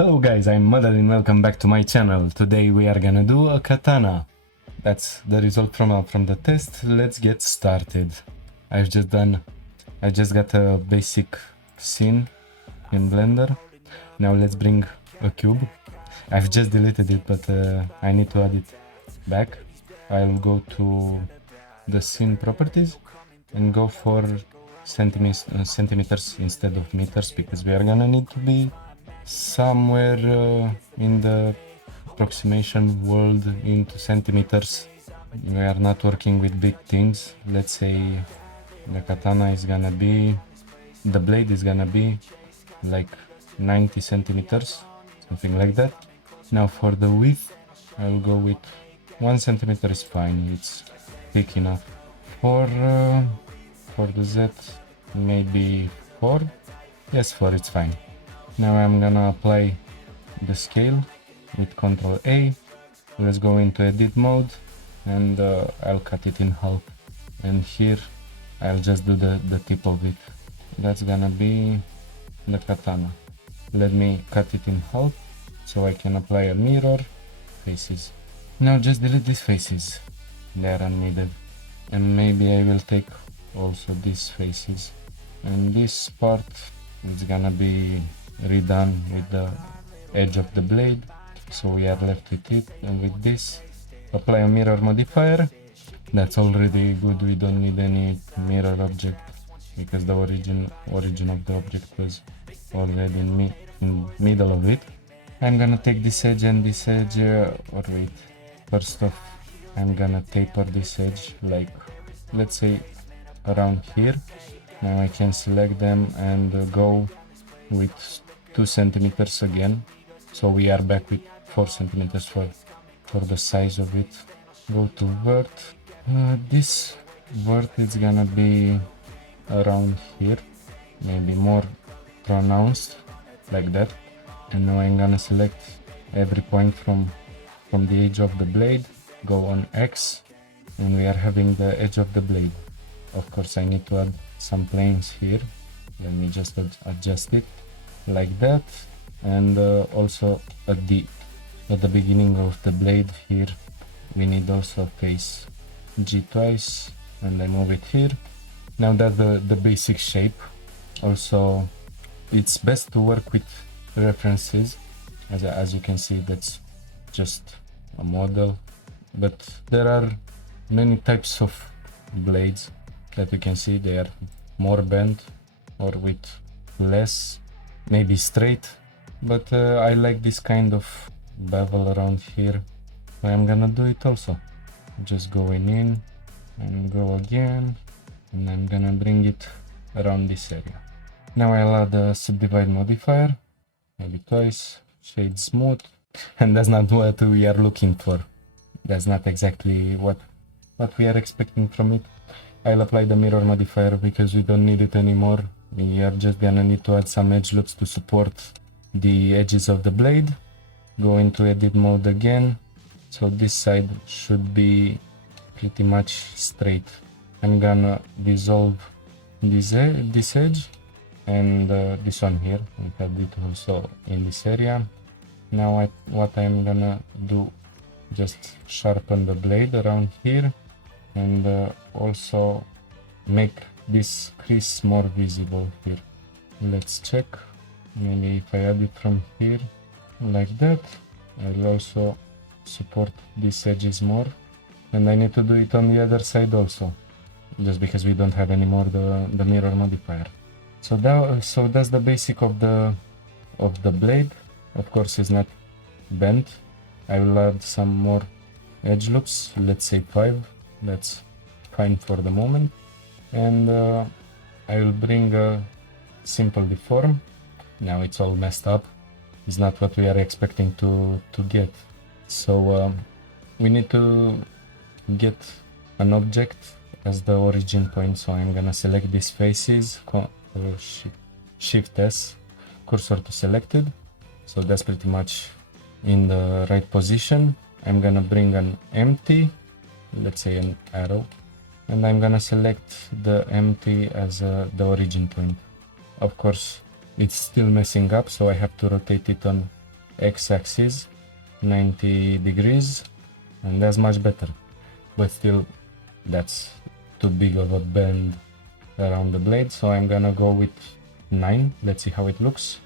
Hello guys, I'm Madal and welcome back to my channel. Today we are gonna do a katana. That's the result from the test. Let's get started. I just got a basic scene in Blender. Now let's bring a cube. I've just deleted it, but I need to add it back. I'll go to the scene properties and go for centimeters instead of meters, because we are gonna need to be somewhere in the approximation world into centimeters. We are not working with big things. Let's say the katana is gonna be, the blade is gonna be like 90 centimeters, something like that. Now for the width, I'll go with 1 centimeter is fine, it's thick enough. For the Z, maybe 4. Yes, 4, it's fine. Now I'm gonna apply the scale with Ctrl A. Let's go into edit mode and I'll cut it in half. And here I'll just do the tip of it. That's gonna be the katana. Let me cut it in half so I can apply a mirror faces. Now just delete these faces, they are unneeded. And maybe I will take also these faces. And this part is gonna be redone with the edge of the blade, so we are left with it. And with this, apply a mirror modifier. That's already good, we don't need any mirror object because the origin of the object was already in middle of it. I'm gonna take this edge and this edge, or wait, first off I'm gonna taper this edge, like let's say around here. Now I can select them and go with 2 centimeters again, so we are back with 4 centimeters for the size of it. Go to vert. This vert is gonna be around here, maybe more pronounced like that. And now I'm gonna select every point from the edge of the blade, go on X, and we are having the edge of the blade. Of course I need to add some planes here. Let me just adjust it like that. And also at the beginning of the blade here we need also face G twice, and I move it here. Now that's the basic shape. Also it's best to work with references. As you can see, that's just a model, but there are many types of blades that you can see. They are more bent or with less, maybe straight, but I like this kind of bevel around here, so I'm gonna do it also. Just going in and go again, and I'm gonna bring it around this area. Now I'll add a subdivide modifier, maybe twice, shade smooth, and that's not what we are looking for. That's not exactly what we are expecting from it. I'll apply the mirror modifier because we don't need it anymore. We are just gonna need to add some edge loops to support the edges of the blade. Go into edit mode again, so this side should be pretty much straight. I'm gonna dissolve this edge and this one here, we had it also in this area. Now what I'm gonna do, just sharpen the blade around here and also make this crease more visible here. Let's check, maybe if I add it from here like that, I'll also support these edges more. And I need to do it on the other side also, just because we don't have anymore the mirror modifier. So that's the basic of the blade. Of course it's not bent. I will add some more edge loops, let's say 5, that's fine for the moment. And I will bring a simple deform. Now it's all messed up, it's not what we are expecting to get. So we need to get an object as the origin point, so I'm gonna select these faces, Shift S, cursor to selected, so that's pretty much in the right position. I'm gonna bring an empty, let's say an arrow, and I'm gonna select the empty as the origin point. Of course it's still messing up, so I have to rotate it on x-axis 90 degrees, and that's much better. But still, that's too big of a bend around the blade, so I'm gonna go with 9. Let's see how it looks.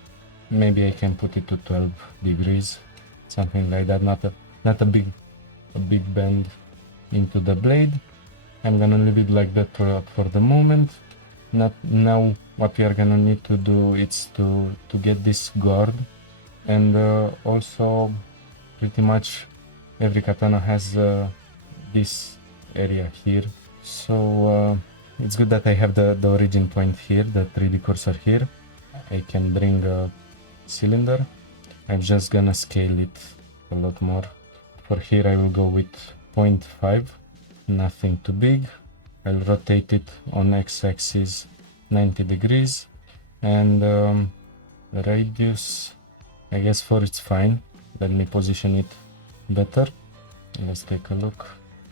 Maybe I can put it to 12 degrees, something like that. Not a big bend into the blade. I'm gonna leave it like that for the moment. Now what we are gonna need to do is to get this guard, and also pretty much every katana has this area here, so it's good that I have the origin point here, the 3D cursor here. I can bring a cylinder. I'm just gonna scale it a lot more. For here I will go with 0.5, nothing too big. I'll rotate it on x-axis 90 degrees, and the radius, I guess 4 it's fine. Let me position it better. Let's take a look.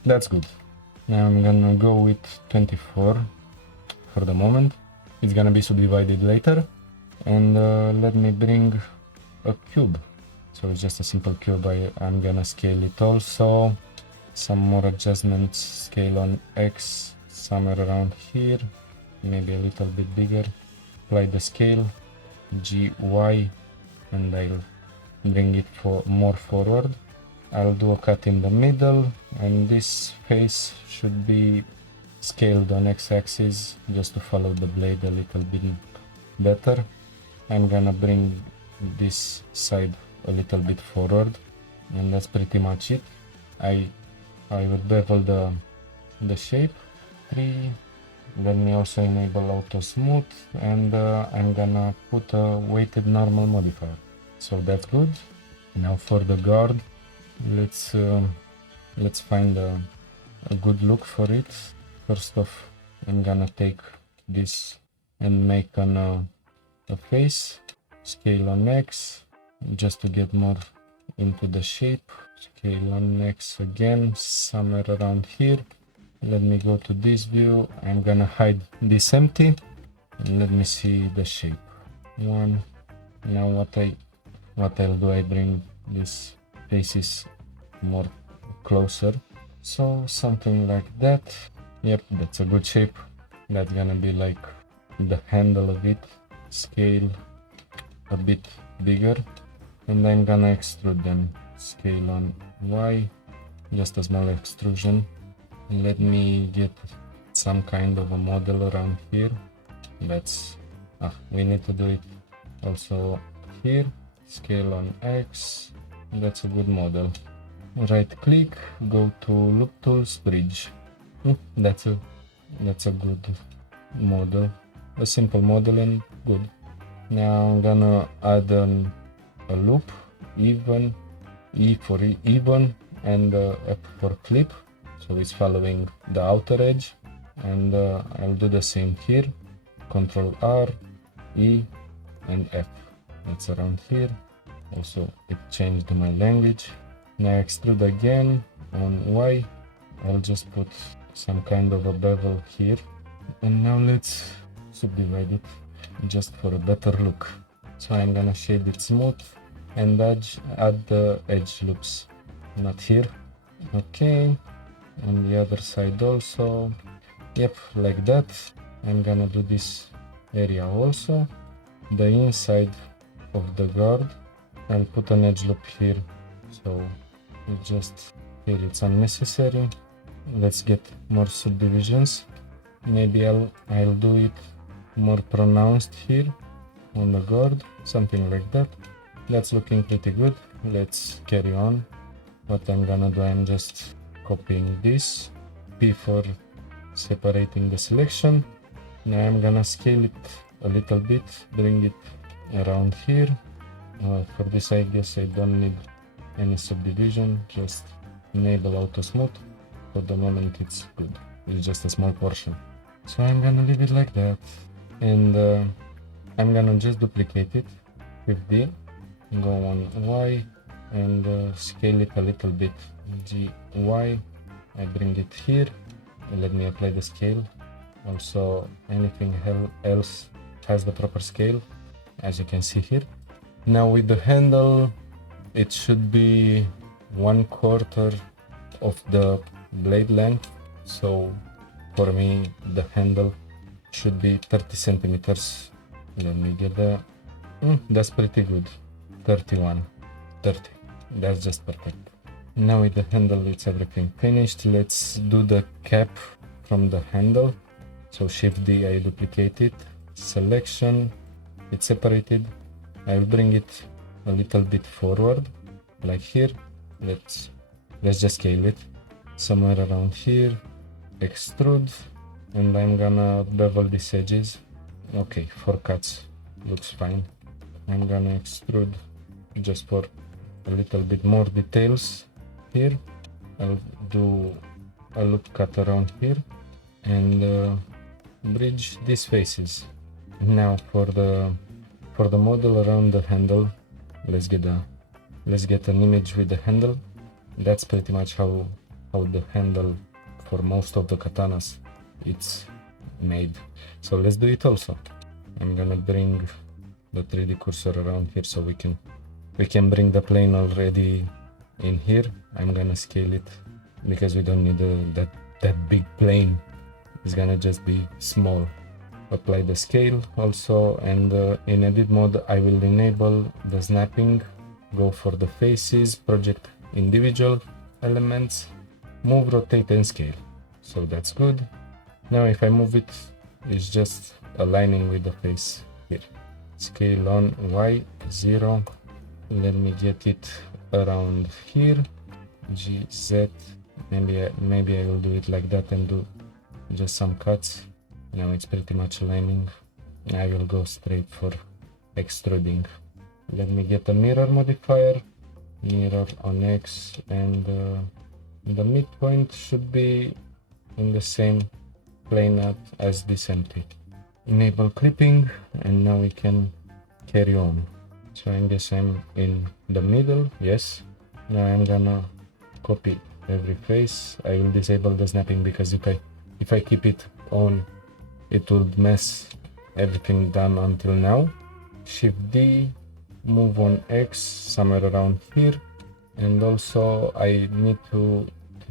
That's good. Now I'm gonna go with 24 for the moment. It's gonna be subdivided later. And let me bring a cube. So it's just a simple cube. I'm gonna scale it also. Some more adjustments. Scale on X somewhere around here, maybe a little bit bigger. Apply the scale, GY, and I'll bring it more forward. I'll do a cut in the middle, and this face should be scaled on x-axis just to follow the blade a little bit better. I'm gonna bring this side a little bit forward, and that's pretty much it. I will bevel the shape. 3. Let me also enable auto smooth, and I'm gonna put a weighted normal modifier. So that's good. Now for the guard, let's find a good look for it. First off, I'm gonna take this and make a face. Scale on X just to get more into the shape. Scale on X again, somewhere around here. Let me go to this view. I'm gonna hide this empty, and let me see the shape. 1. Now what I'll do, I bring this faces more closer, so something like that. Yep, that's a good shape. That's gonna be like the handle of it. Scale a bit bigger, and I'm gonna extrude them. Scale on Y, just a small extrusion. Let me get some kind of a model around here. We need to do it also here. Scale on X, that's a good model. Right click, go to loop tools, bridge. That's a good model, a simple model and good. Now I'm gonna add a loop, even, E for even, and F for clip, so it's following the outer edge. And I'll do the same here. Control R, E, and F. It's around here. Also, it changed my language. Now extrude again on Y. I'll just put some kind of a bevel here. And now let's subdivide it just for a better look. So I'm gonna shade it smooth and add the edge loops. Not here. Okay. On the other side also. Yep, like that. I'm gonna do this area also. The inside of the guard. I'll put an edge loop here. So here it's unnecessary. Let's get more subdivisions. Maybe I'll do it more pronounced here on the guard, something like that. That's looking pretty good. Let's carry on. What I'm gonna do, I'm just copying this. P for separating the selection. Now I'm gonna scale it a little bit, bring it around here. For this, I guess I don't need any subdivision, just enable auto smooth. For the moment it's good, it's just a small portion. So I'm gonna leave it like that, and I'm gonna just duplicate it with D, go on Y, and scale it a little bit. GY, I bring it here, and let me apply the scale. Also, anything else has the proper scale, as you can see here. Now with the handle, it should be 1/4 of the blade length. So for me, the handle should be 30 centimeters. Let me get the... that's pretty good. 31, 30. That's just perfect. Now with the handle, it's everything finished. Let's do the cap from the handle. So Shift D, I duplicate it. Selection, it's separated. I'll bring it a little bit forward, like here. Let's just scale it somewhere around here. Extrude, and I'm gonna bevel these edges. Okay, 4 cuts looks fine. I'm gonna extrude just for a little bit more details here. I'll do a loop cut around here and bridge these faces. Now for the model around the handle, let's get an image with the handle. That's pretty much how the handle for most of the katanas it's made. So let's do it also. I'm gonna bring the 3D cursor around here so we can bring the plane already in here. I'm gonna scale it because we don't need that big plane. It's gonna just be small. Apply the scale also, and in edit mode I will enable the snapping. Go for the faces, project individual elements, move, rotate and scale. So that's good. Now if I move it, it's just aligning with the face here. Scale on Y 0. Let me get it around here. G, Z. Maybe I will do it like that and do just some cuts. Now it's pretty much aligning. I will go straight for extruding. Let me get a mirror modifier. Mirror on X, and the midpoint should be in the same plane as this empty. Enable clipping, and now we can carry on. So I guess I'm in the middle. Yes. Now I'm gonna copy every face. I will disable the snapping because if I keep it on, it will mess everything done until now. Shift D, move on X somewhere around here, and also I need to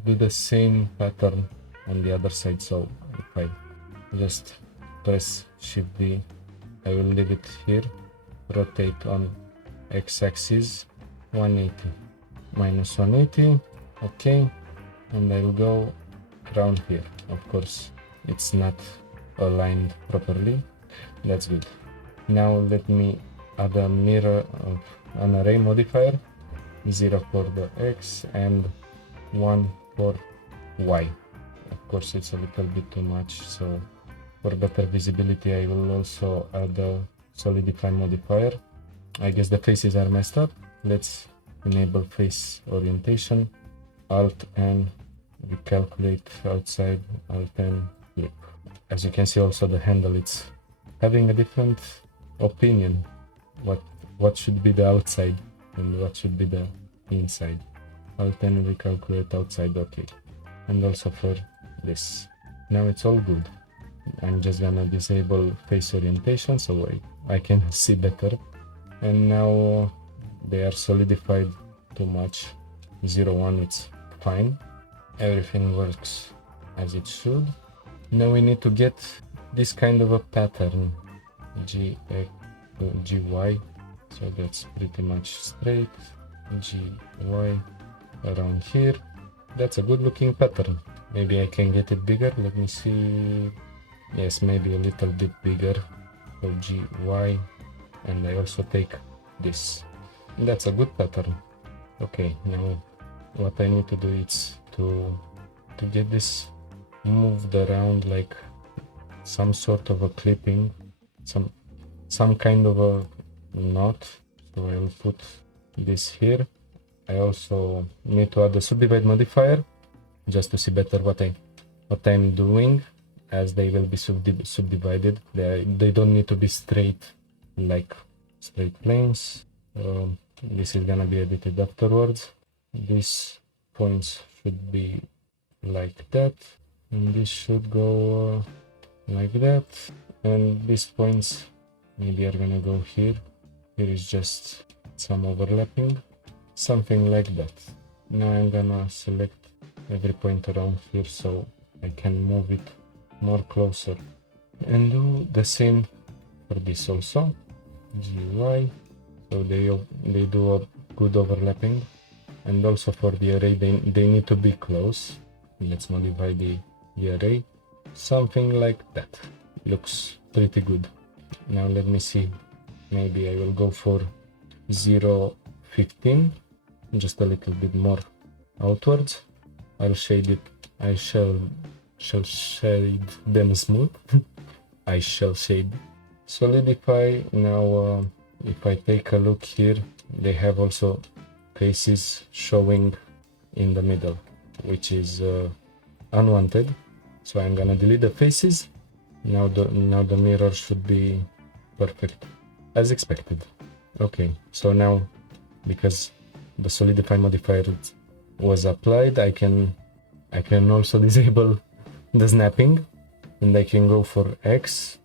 do the same pattern on the other side. So if I just press Shift D, I will leave it here, rotate on X-axis 180, minus 180, okay, and I will go around here. Of course, it's not aligned properly. That's good. Now let me add a mirror of an array modifier, 0 for the X and 1 for Y. Of course, it's a little bit too much, so for better visibility I will also add a solidify modifier. I guess the faces are messed up. Let's enable face orientation, Alt and recalculate outside, Alt and flip. As you can see also the handle, it's having a different opinion what should be the outside and what should be the inside. Alt and recalculate outside, okay. And also for this. Now it's all good. I'm just gonna disable face orientation so I can see better. And now they are solidified too much. 0, 1, it's fine. Everything works as it should. Now we need to get this kind of a pattern. G, G, Y. So that's pretty much straight. G, Y around here. That's a good looking pattern. Maybe I can get it bigger. Let me see. Yes, maybe a little bit bigger. So G, Y. And I also take this. That's a good pattern. Okay, now what I need to do is to get this moved around like some sort of a clipping, some kind of a knot. So I'll put this here. I also need to add a subdivide modifier just to see better what I'm doing, as they will be subdivided. They don't need to be straight like straight planes. This is gonna be edited afterwards. These points should be like that, and this should go like that, and these points maybe are gonna go here. Here is just some overlapping. something like that. Now I'm gonna select every point around here so I can move it more closer and do the same for this also. GY, so they do a good overlapping, and also for the array they need to be close. Let's modify the array, something like that. Looks pretty good. Now let me see, maybe I will go for 0.15, just a little bit more outwards. I'll shade it, I shall shade them smooth. I shall shade. Solidify. Now if I take a look here, they have also faces showing in the middle, which is unwanted, so I'm gonna delete the faces. Now the mirror should be perfect as expected. Okay, so now because the solidify modifier was applied, I can also disable the snapping, and I can go for X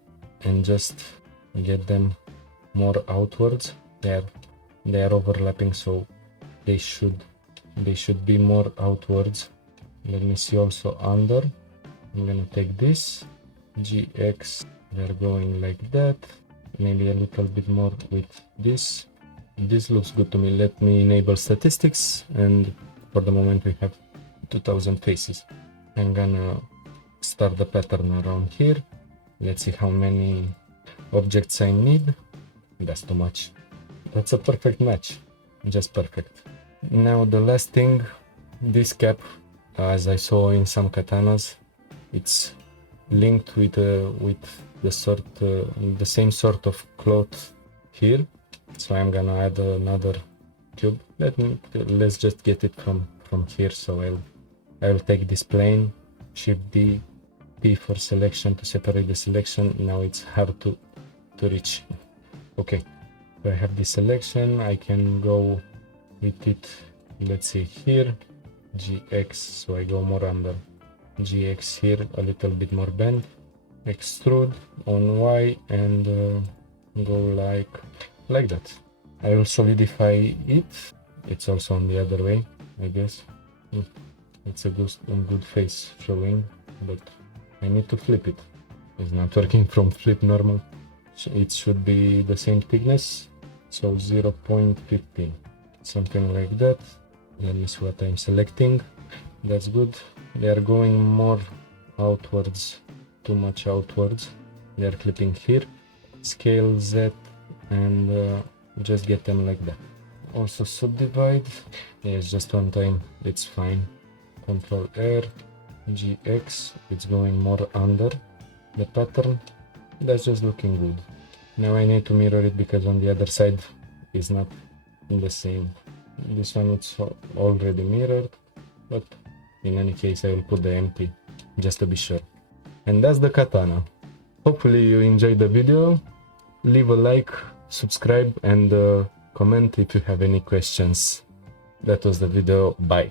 and just get them more outwards. They are overlapping, so they should be more outwards. Let me see also under. I'm gonna take this GX, they're going like that, maybe a little bit more with this. This looks good to me. Let me enable statistics, and for the moment we have 2000 faces. I'm gonna start the pattern around here. Let's see how many objects I need. That's too much. That's a perfect match, just perfect. Now the last thing, this cap, as I saw in some katanas, it's linked with the same sort of cloth here. So I'm gonna add another cube. Let's just get it from here. So I'll take this plane, Shift D, P for selection to separate the selection. Now it's hard to reach. Okay, so I have this selection. I can go with it. Let's see here, GX. So I go more under. GX here, a little bit more bend. Extrude on Y and go like that. I will solidify it. It's also on the other way, I guess. It's a good face showing, but I need to flip it. It's not working from flip normal. It should be the same thickness, so 0.15, something like that. Let me see what I'm selecting. That's good. They are going more outwards, too much outwards. They are clipping here. Scale Z and just get them like that. Also subdivide. Yes, just one time, it's fine. Control R, GX, it's going more under the pattern. That's just looking good. Now I need to mirror it because on the other side is not the same. This one it's already mirrored, but in any case I will put the empty just to be sure. And that's the katana. Hopefully you enjoyed the video. Leave a like, subscribe, and comment if you have any questions. That was the video. Bye.